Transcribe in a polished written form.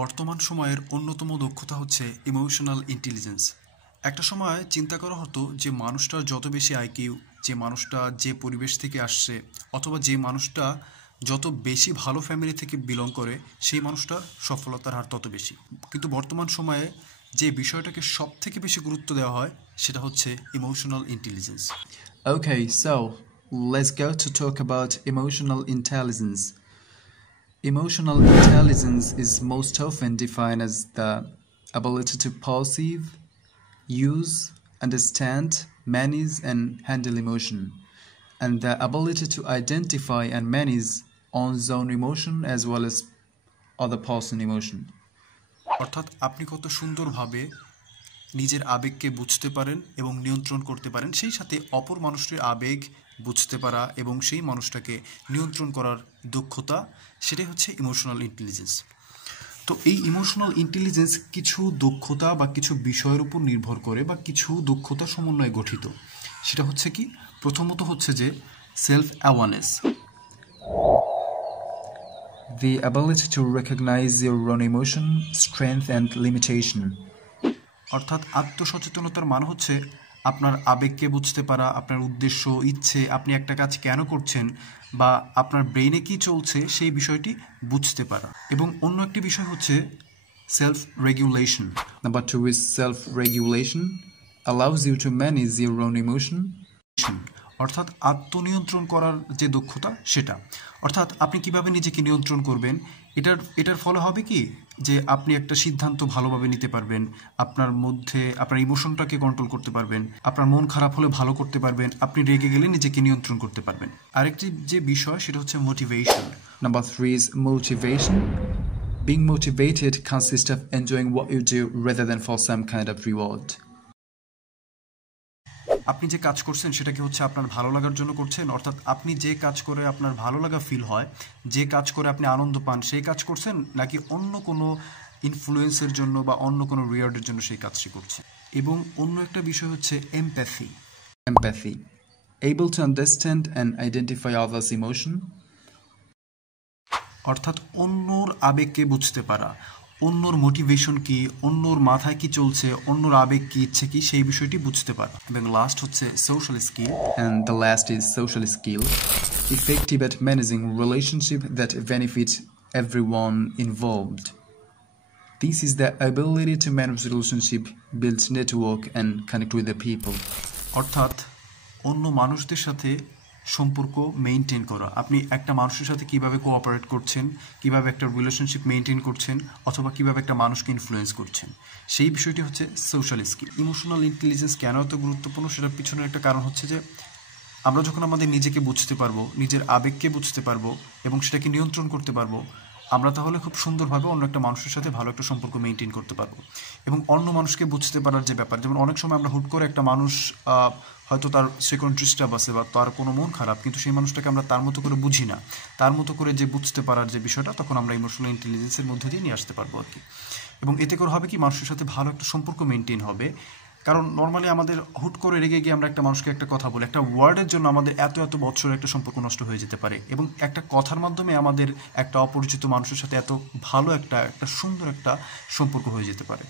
বর্তমান সময়ের অন্যতম দক্ষতা হচ্ছে ইমোশনাল ইন্টেলিজেন্স। একটা সময় চিন্তা করা হতো যে মানুষটার যত বেশি আইকিউ, যে মানুষটা যে পরিবেশ থেকে আসছে, অথবা যে মানুষটা যত বেশি ভালো ফ্যামিলি থেকে বিলং করে, সেই মানুষটার সফলতার হার তত বেশি। কিন্তু বর্তমান সময়ে যে বিষয়টাকে সব থেকে বেশি গুরুত্ব দেওয়া হয় সেটা হচ্ছে emotional intelligence. Okay, so let's go to talk about emotional intelligence. Emotional intelligence is most often defined as the ability to perceive, use, understand, manage, and handle emotion, and the ability to identify and manage one's own emotion as well as other person's emotion. অর্থাৎ আপনি কত সুন্দরভাবে নিজের আবেগকে বুঝতে পারেন এবং নিয়ন্ত্রণ করতে পারেন, সেই সাথে অপর মানুষটির আবেগ বুঝতে পারা এবং সেই মানুষটাকে নিয়ন্ত্রণ করার দক্ষতা, সেটাই হচ্ছে ইমোশনাল ইন্টেলিজেন্স। তো এই ইমোশনাল ইন্টেলিজেন্স কিছু দক্ষতা বা কিছু বিষয়ের উপর নির্ভর করে বা কিছু দক্ষতা সমন্বয়ে গঠিত। সেটা হচ্ছে কি, প্রথমত হচ্ছে যে self awareness, The ability to recognize your own emotion, strength, and limitation. অর্থাৎ আত্মসচেতনতার মানে হচ্ছে আপনার আবেগকে বুঝতে পারা, আপনার উদ্দেশ্য, ইচ্ছে, আপনি একটা কাজ কেন করছেন বা আপনার ব্রেইনে কি চলছে সেই বিষয়টি বুঝতে পারা। এবং অন্য একটি বিষয় হচ্ছে self regulation. Number two is self-regulation, allows you to manage your own emotion. অর্থাৎ আত্মনিয়ন্ত্রণ করার যে দক্ষতা সেটা। অর্থাৎ আপনি কিভাবে নিজেকে নিয়ন্ত্রণ করবেন, এটার ফলে হবে কি যে আপনি একটা সিদ্ধান্ত ভালোভাবে নিতে পারবেন, আপনার মধ্যে আপনার ইমোশনটাকে কন্ট্রোল করতে পারবেন, আপনার মন খারাপ হলে ভালো করতে পারবেন, আপনি রেগে গেলে নিজেকে নিয়ন্ত্রণ করতে পারবেন। আরেকটি যে বিষয় সেটা হচ্ছে motivation. Number three is motivation. Being motivated consists of enjoying what you do rather than for some kind of reward. আপনি যে কাজ করছেন সেটাকে হচ্ছে আপনার ভালো লাগার জন্য করছেন, অর্থাৎ আপনি যে কাজ করে আপনার ভালো লাগা ফিল হয়, যে কাজ করে আপনি আনন্দ পান সেই কাজ করছেন, নাকি অন্য কোনো ইনফ্লুয়েন্সের জন্য বা অন্য কোনো রিওয়ার্ডের জন্য সেই কাজটি করছেন। এবং অন্য একটা বিষয় হচ্ছে empathy. Empathy. Able to understand and identify others' emotion. অর্থাৎ অন্যর আবেগকে বুঝতে পারা, অন্যর মোটিভেশন কি, অন্যর মাথায় কি চলছে, অন্যর আবেগ কি, ইচ্ছে কি, সেই বিষয়টি বুঝতে পারা। এবং লাস্ট হচ্ছে social skill. And the last is social skill. Effective at managing relationship that benefit everyone involved. This is the ability to manage relationship, build network, and connect with the people. অর্থাৎ অন্য মানুষদের সাথে সম্পর্ক maintain করা, আপনি একটা মানুষের সাথে কিভাবে কোঅপারেট করছেন, কিভাবে একটা রিলেশনশিপ মেনটেন করছেন, অথবা কিভাবে একটা মানুষকে ইনফ্লুয়েন্স করছেন, সেই বিষয়টি হচ্ছে সোশ্যাল স্কিল। ইমোশনাল ইন্টেলিজেন্স কেন এত গুরুত্বপূর্ণ সেটার পিছনে একটা কারণ হচ্ছে যে আমরা যখন আমাদের নিজেকে বুঝতে পারবো, নিজের আবেগকে বুঝতে পারবো এবং সেটাকে নিয়ন্ত্রণ করতে পারবো, আমরা তাহলে খুব সুন্দরভাবে অন্য একটা মানুষের সাথে ভালো একটা সম্পর্ক মেনটেন করতে পারবো। এবং অন্য মানুষকে বুঝতে পারার যে ব্যাপার, যেমন অনেক সময় আমরা হুট করে একটা মানুষ, হয়তো তার সে কোনো ডিস্টার্ব আছে বা তার কোনো মন খারাপ, কিন্তু সেই মানুষটাকে আমরা তার মতো করে বুঝি না, তার মতো করে যে বুঝতে পারার যে বিষয়টা, তখন আমরা ইমোশনাল ইন্টেলিজেন্সের মধ্যে দিয়ে নিয়ে আসতে পারবো আর কি। এবং এতে করে হবে কি, মানুষের সাথে ভালো একটা সম্পর্ক মেনটেন হবে। কারণ নর্মালি আমাদের হুট করে রেগে গিয়ে আমরা একটা মানুষকে একটা কথা বলি, একটা ওয়ার্ডের জন্য আমাদের এত এত বছরের একটা সম্পর্ক নষ্ট হয়ে যেতে পারে, এবং একটা কথার মাধ্যমে আমাদের একটা অপরিচিত মানুষের সাথে এত ভালো একটা সুন্দর একটা সম্পর্ক হয়ে যেতে পারে।